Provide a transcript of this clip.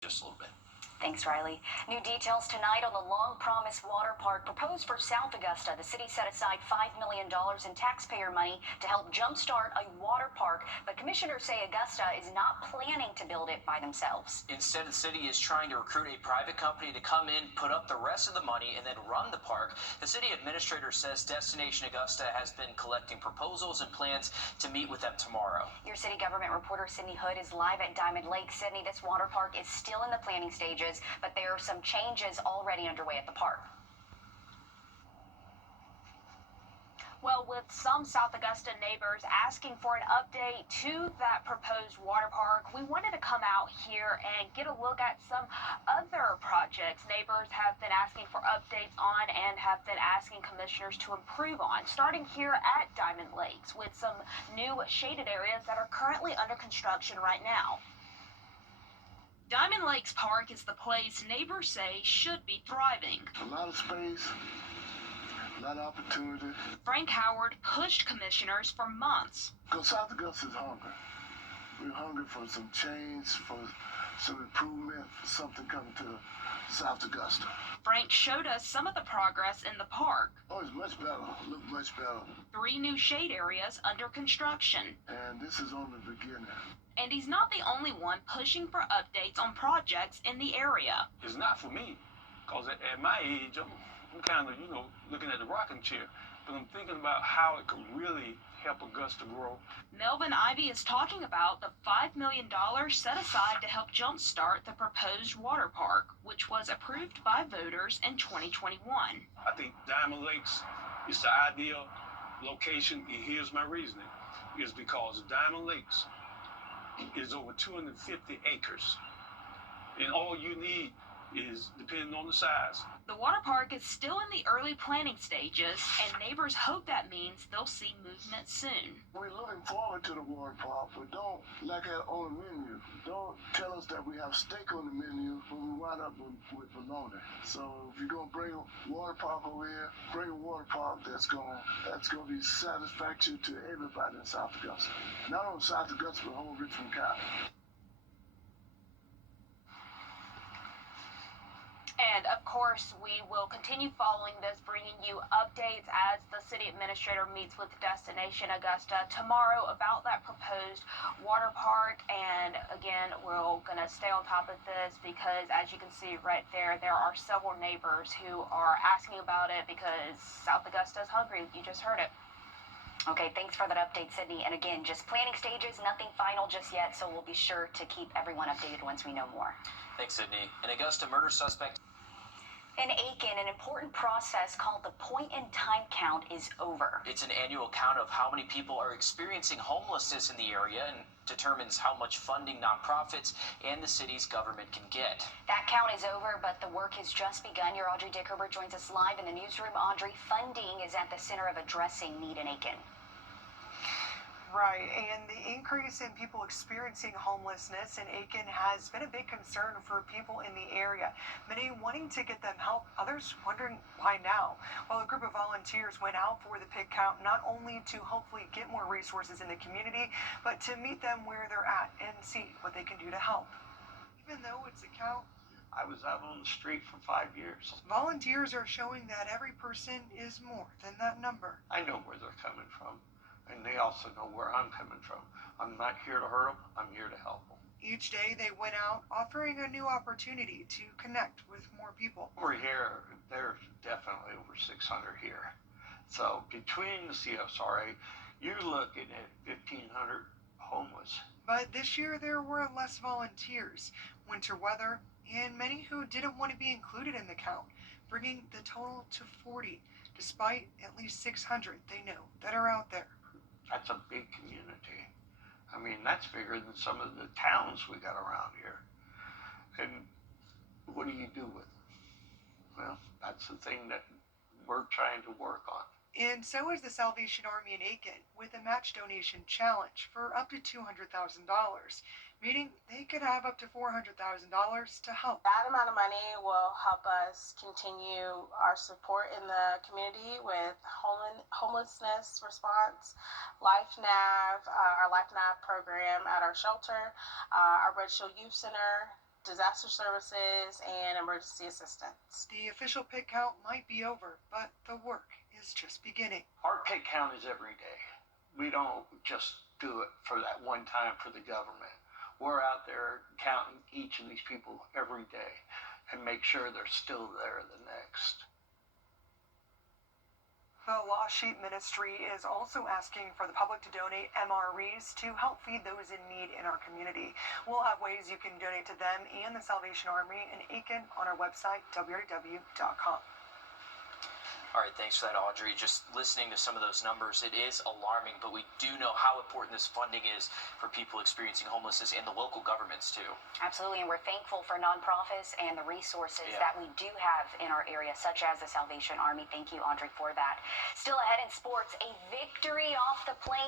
just a little bit. Thanks, Riley. New details tonight on the long-promised water park proposed for South Augusta. The city set aside $5 million in taxpayer money to help jumpstart a water park, but commissioners say Augusta is not planning to build it by themselves. Instead, the city is trying to recruit a private company to come in, put up the rest of the money, and then run the park. The city administrator says Destination Augusta has been collecting proposals and plans to meet with them tomorrow. Your city government reporter Sydney Hood is live at Diamond Lake. Sydney, this water park is still in the planning stages, but there are some changes already underway at the park. Well, with some South Augusta neighbors asking for an update to that proposed water park, we wanted to come out here and get a look at some other projects neighbors have been asking for updates on and have been asking commissioners to improve on, starting here at Diamond Lakes with some new shaded areas that are currently under construction right now. Diamond Lakes Park is the place neighbors say should be thriving. A lot of space, a lot of opportunity. Frank Howard pushed commissioners for months. Because South Augusta is hungry. We're hungry for some change, for some improvement, for something coming to South Augusta. Frank showed us some of the progress in the park. Oh, it's much better. Look much better. 3 new shade areas under construction. And this is only the beginning. And he's not the only one pushing for updates on projects in the area. It's not for me, because at my age, I'm kind of, looking at the rocking chair. But I'm thinking about how it could really help Augusta grow. Melvin Ivy is talking about the $5 million set aside to help jumpstart the proposed water park, which was approved by voters in 2021. I think Diamond Lakes is the ideal location, and here's my reasoning, is because Diamond Lakes is over 250 acres, and all you need is, depending on the size. The water park is still in the early planning stages, and neighbors hope that means they'll see movement soon. We're looking forward to the water park, but don't like that on the menu. Don't tell us that we have steak on the menu when we wind up with bologna. So if you're gonna bring a water park over here, bring a water park that's gonna be satisfactory to everybody in South Augusta. Not only South Augusta, but whole Richmond County. And of course, we will continue following this, bringing you updates as the city administrator meets with Destination Augusta tomorrow about that proposed water park. And again, we're going to stay on top of this because, as you can see right there, there are several neighbors who are asking about it because South Augusta is hungry. You just heard it. Okay, thanks for that update, Sydney. And again, just planning stages, nothing final just yet, so we'll be sure to keep everyone updated once we know more. Thanks, Sydney. An Augusta murder suspect in Aiken, an important process called the point-in-time count is over. It's an annual count of how many people are experiencing homelessness in the area and determines how much funding nonprofits and the city's government can get. That count is over, but the work has just begun. Your Audrey Dickerber joins us live in the newsroom. Audrey, funding is at the center of addressing need in Aiken. Right, and the increase in people experiencing homelessness in Aiken has been a big concern for people in the area. Many wanting to get them help, others wondering why now. Well, a group of volunteers went out for the pig count, not only to hopefully get more resources in the community, but to meet them where they're at and see what they can do to help. Even though it's a count, I was out on the street for 5 years. Volunteers are showing that every person is more than that number. I know where they're coming from. And they also know where I'm coming from. I'm not here to hurt them. I'm here to help them. Each day they went out offering a new opportunity to connect with more people. Over here, there's definitely over 600 here. So between the CSRA, you're looking at 1,500 homeless. But this year there were less volunteers, winter weather, and many who didn't want to be included in the count, bringing the total to 40, despite at least 600 they know that are out there. That's a big community. I mean, that's bigger than some of the towns we got around here. And what do you do with it? Well, that's the thing that we're trying to work on. And so is the Salvation Army in Aiken with a match donation challenge for up to $200,000, meaning they could have up to $400,000 to help. That amount of money will help us continue our support in the community with homelessness response, our Life Nav program at our shelter, our Red Shield Youth Center, disaster services, and emergency assistance. The official pit count might be over, but the work is just beginning. Our pit count is every day. We don't just do it for that one time for the government. We're out there counting each of these people every day and make sure they're still there the next. The Lost Sheep Ministry is also asking for the public to donate MREs to help feed those in need in our community. We'll have ways you can donate to them and the Salvation Army in Aiken on our website, wrdw.com. All right, thanks for that, Audrey. Just listening to some of those numbers, it is alarming, but we do know how important this funding is for people experiencing homelessness and the local governments, too. Absolutely, and we're thankful for nonprofits and the resources that we do have in our area, such as the Salvation Army. Thank you, Audrey, for that. Still ahead in sports, a victory off the plane.